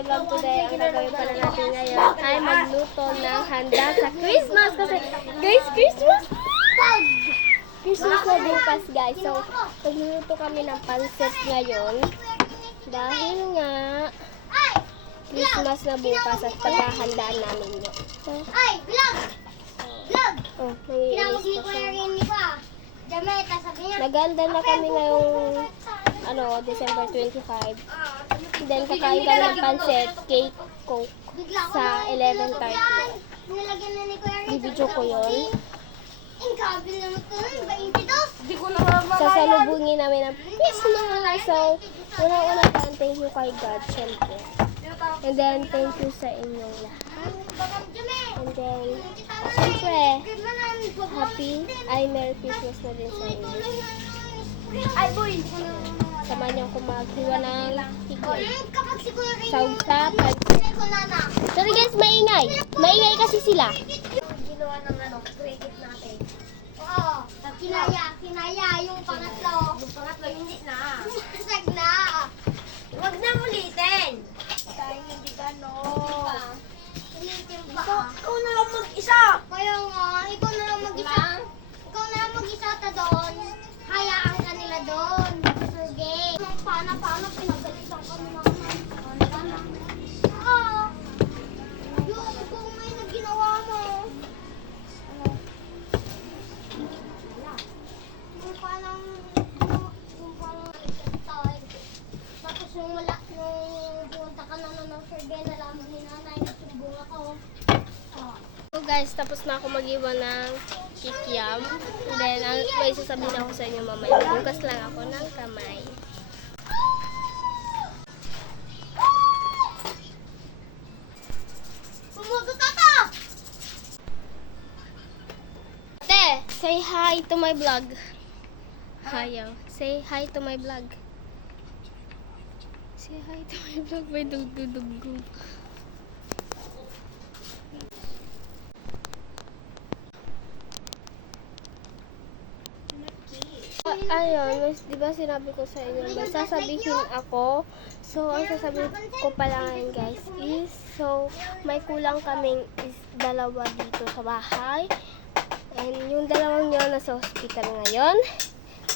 my vlog today. Ang gagawin pala natin ngayon ay magluto ng handa sa Christmas. Kasi guys, Christmas na bukas guys. So, magluluto kami ng pancit ngayon. Dahil nga Christmas na bukas at paghahandaan namin yun. So, oh, nangiinis pa siya. Naganda na kami ngayong December 25. Then kakain kami ng pancit, cake, coke sa 11:30. Bibidyo ko yun. Sasalubungin namin ng Christmas. So, una-una parang thank you kay God, syempre. And then, thank you sa inyong lahat. And then, syempre, Merry Christmas na din sa inyo. Samahan niyo akong maghiwa ng chicken. Sausa, sorry guys, maingay. Maingay kasi sila. Ginawa ng cricket natin. Oo. Kinaya yung pangatlo. Yung pangatlo, hindi na. Sag na. Huwag na ulitin. Dahil hindi gano'n. Ulitin ba? Ikaw na lang mag-isa. Kaya nga, ikaw na lang mag-isa. Ikaw na lang mag-isa ta doon. Hayaan ka nila doon. Sige. Paano, pinagalitan kami naman. Oo. Yung kung may naginawa mo. Yung parang tapos yung punta ka na ng survey, nalaman ni nanay, nagsumbong ako. So guys, tapos na ako mag-iwan ng kikiam. And then, may sasabihin ako sa inyo mamaya. Bukas lang ako ng kamay. Ate, say hi to my vlog. Hayaw. Say hi to my vlog. Say hi to my vlog. May dugdugduggo. Ayun, di ba sinabi ko sa inyo, may sasabihin ako. So, ang sasabihin ko pala ngayon guys is, so, may kulang kaming is dalawa dito sa bahay. And yung dalawang yun nasa hospital ngayon.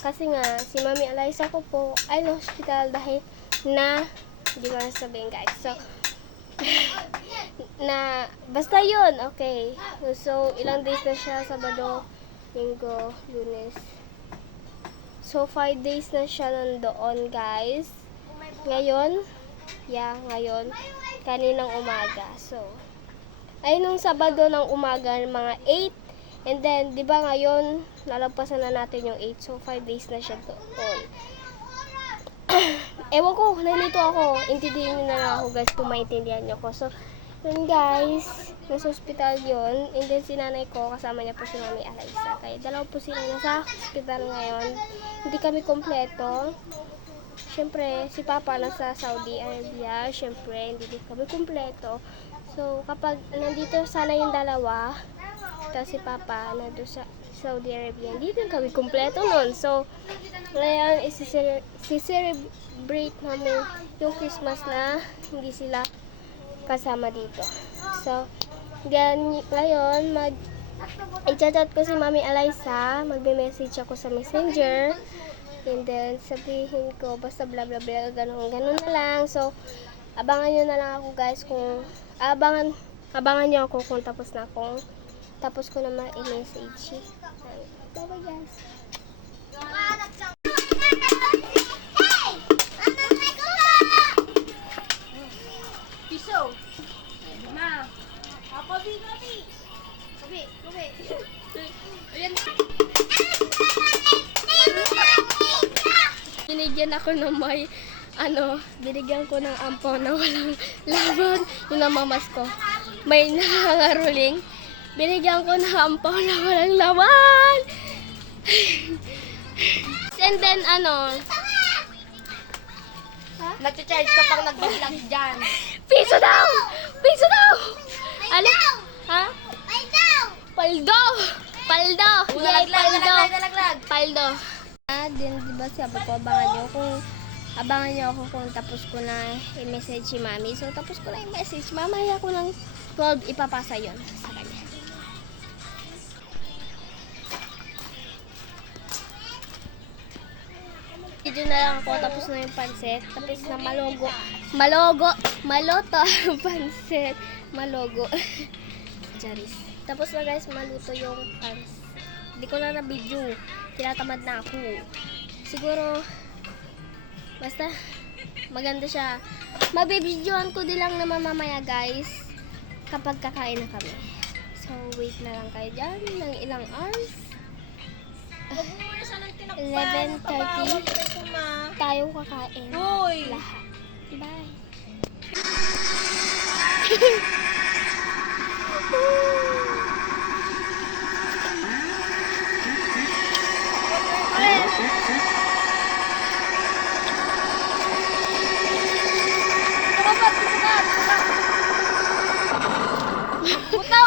Kasi nga, si Mami Eliza ko po ay na hospital dahil na, hindi ko sabihin guys. So, na, basta yun, okay. So, ilang days na siya, Sabado, Linggo, Lunes. So, 5 days na siya nandoon, guys. Ngayon, kaninang umaga. So, ay nung Sabado ng umaga, mga 8. And then, di ba ngayon, nalagpasan na natin yung 8. So, 5 days na siya doon. Ewan ko, nalito ako. Intindihin nyo na lang ako, guys, kung maintindihan nyo ko. So, yun guys, nasa hospital yun. And then, si nanay ko, kasama niya po si Mami Eliza. Kaya, dalawa po sila nasa hospital ngayon. Hindi kami kompleto. Siyempre, si Papa nasa Saudi Arabia. Siyempre, hindi din kami kompleto. So, kapag nandito sana yung dalawa, tapos si Papa nandito sa Saudi Arabia, hindi din kami kompleto nun. So, ngayon, isi-celebrate namin yung Christmas na hindi sila kasama dito. So, ngayon, i-chat ko si Mami Eliza, magbe-message ako sa Messenger, and then sabihin ko, basta bla bla bla, ganun na lang. So, abangan nyo na lang ako guys kung, abangan nyo ako kung tapos ko na i-message. Bye guys. Piso. Ma. Ako Gabi. Ayan. Binigyan ako ng binigyan ko ng ampaw na walang laban. Yung namamas ko. May nangangaruling. Binigyan ko ng ampaw na walang laban. And then, Nag-charge ka pang nag-vlog dyan. Piso daw! Ano? Ha? Paldo! Yay, paldo! Nalaglag. Paldo. Din, diba sabi ko, abangan nyo kung abangan niyo ako kung tapos ko na i-message si Mami. So, tapos ko na i-message. Mamaya ko ng 12 ipapasa yon sa kanya. Video na lang ako, tapos na yung pansit. Tapos na maloto ang pansit. Malogo. Charis. Tapos na guys, maluto yung pansit. Hindi ko na na-video. Tinatamad na ako. Siguro, basta, maganda siya. Mabibidyoan ko din lang naman mamaya guys, kapag kakain na kami. So, wait na lang kayo dyan ng ilang hours. 11:30 tayo kakain. Lahat. Bye.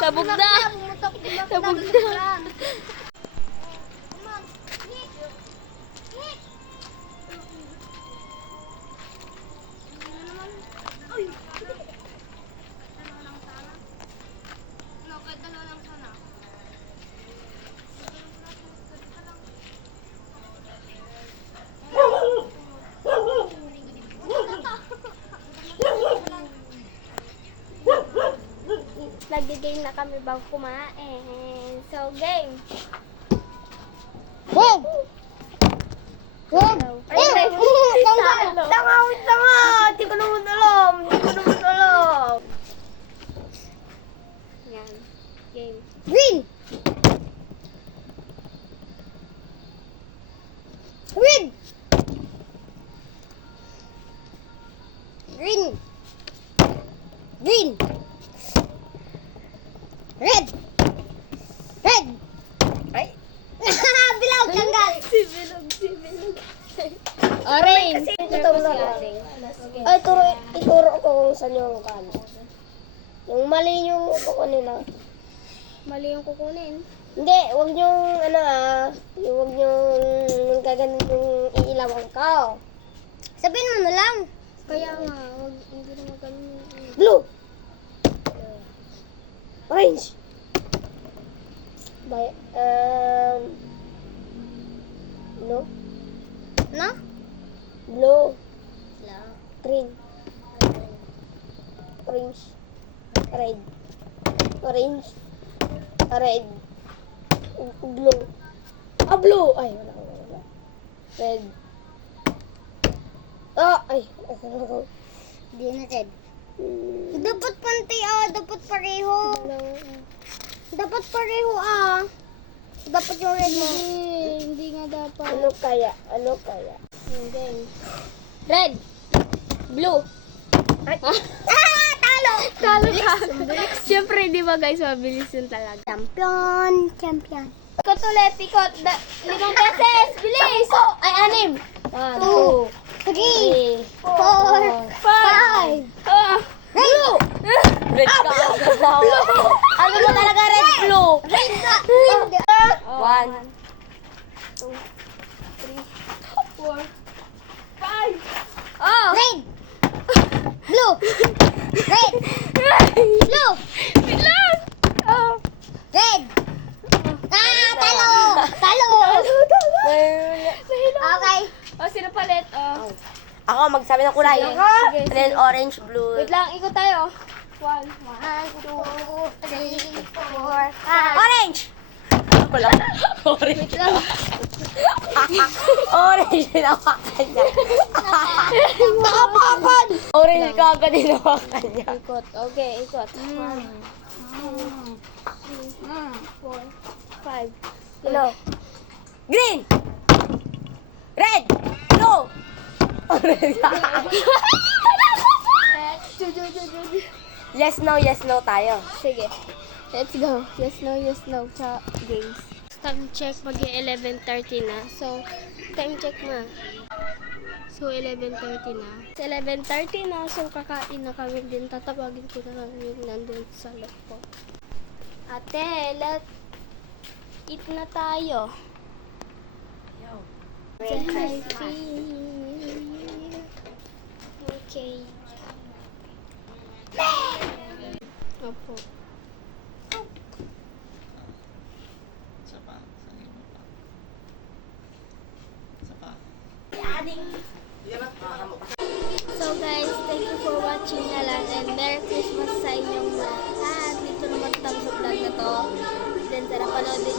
Sabog na! Sabog na! Nag-game na kami bago kumain. So, game! Boom! Boom! Tanga! Hindi ko naman alam! Yan. Game. Green! Green! Green! Green! Red! Red! Ay! Bilog! Tanggal! Si Bilog. Orange! Ay, ituro ko kung saan yung kano. Yung mali yung upo ko nila. Mali yung kukunin. Hindi, wag niyong wag niyong gaganon yung iilawan ko. Sabihin mo na lang. Kaya nga, hindi na magaling. Blue. Orange. By, no? No? Blue. Green. Orange. Red. Orange. Red. Blue. Blue! Ay, wala. Red. Ay. Hindi na red. Dapat pantay dapat pareho. Dapat pareho Dapat yung red mo. Hindi nga dapat. Ano kaya? Hindi. Red. Blue. Talo! Talo ka. Siyempre, di ba guys, mabilis yun talaga. Champion. Pikot ulit, pikot. 5 beses. Bilis! Ay, 6. 2, 3, 4, 5. Blue! Red ka agad daw. Ano mo talaga red blue? Red na! 1, 2, 3, 4, 5. Oh! Red! Blue! Red! Blue! Bilis! Oh! Red! Talo! Okay. Oh, sino palit? Oh. Ako, magsabi ng kulay. Sige, And then orange, blue. Wait lang, ikot tayo. 1, 1, 2, 3, 4, 5. Orange! Wala. Orange. lang. Orange hinawakan niya. Nakapakan! Orange ka agad hinawakan niya. Ikot. Okay, ikot. 1, 2, 3, 4, 5. Hello. Green! Red! Blue! Orange. Yes, no tayo. Sige. Let's go. Yes, no. Sa games. Time check, mag-11:30 na. So, time check na. So, 11:30 na. Sa 11:30 na, so kakain na kami din. Tatawagin ko na lang yung nandun sa loob ko. Ate, let's eat na tayo. Say hi, Fee. Okay. Opo. Isa pa. Saan mo pa? Isa pa. So guys, thank you for watching na lang and Merry Christmas sa inyong lahat. Dito naman tapos sa vlog na to. Then sana panoodin